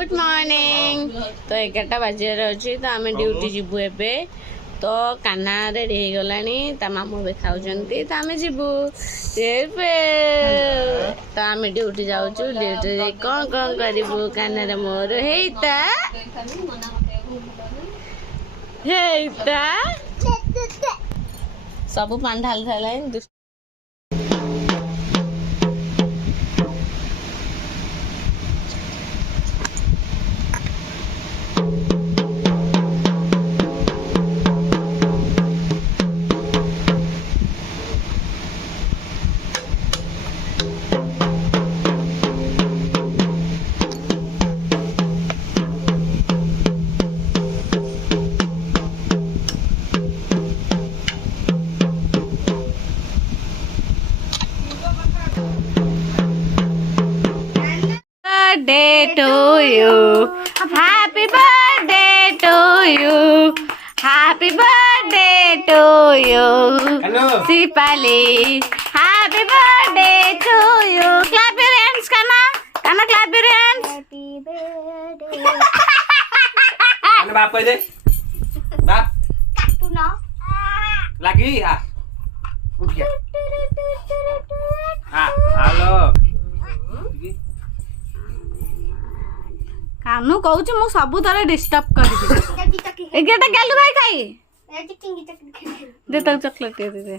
Good morning तो 11टा बाजार अच्छी तो आम ड्यूटी जीवु एबे तो कान्हा रेडी हो गलानी ता मामू भी खाउछंती तो आम जीवु तो आम ड्यूटी जाउछु ड्यूटी रे कौन करिवु कान्हा रे मोर हेइता सब पान ढाल थाला birthday to you, happy birthday to you, happy birthday to you, Sipali, happy birthday to you. Clap your hands, Kana clap your hands. Happy birthday. Ano ba pwede? Bap? Kato na. Lagi Udah ya? Halo. कानू कहूँ मु सब तारे disturb कर जल्दी तक एगेटा गेलु भाई खाई चिंगी तक दे तक चॉकलेट दे दे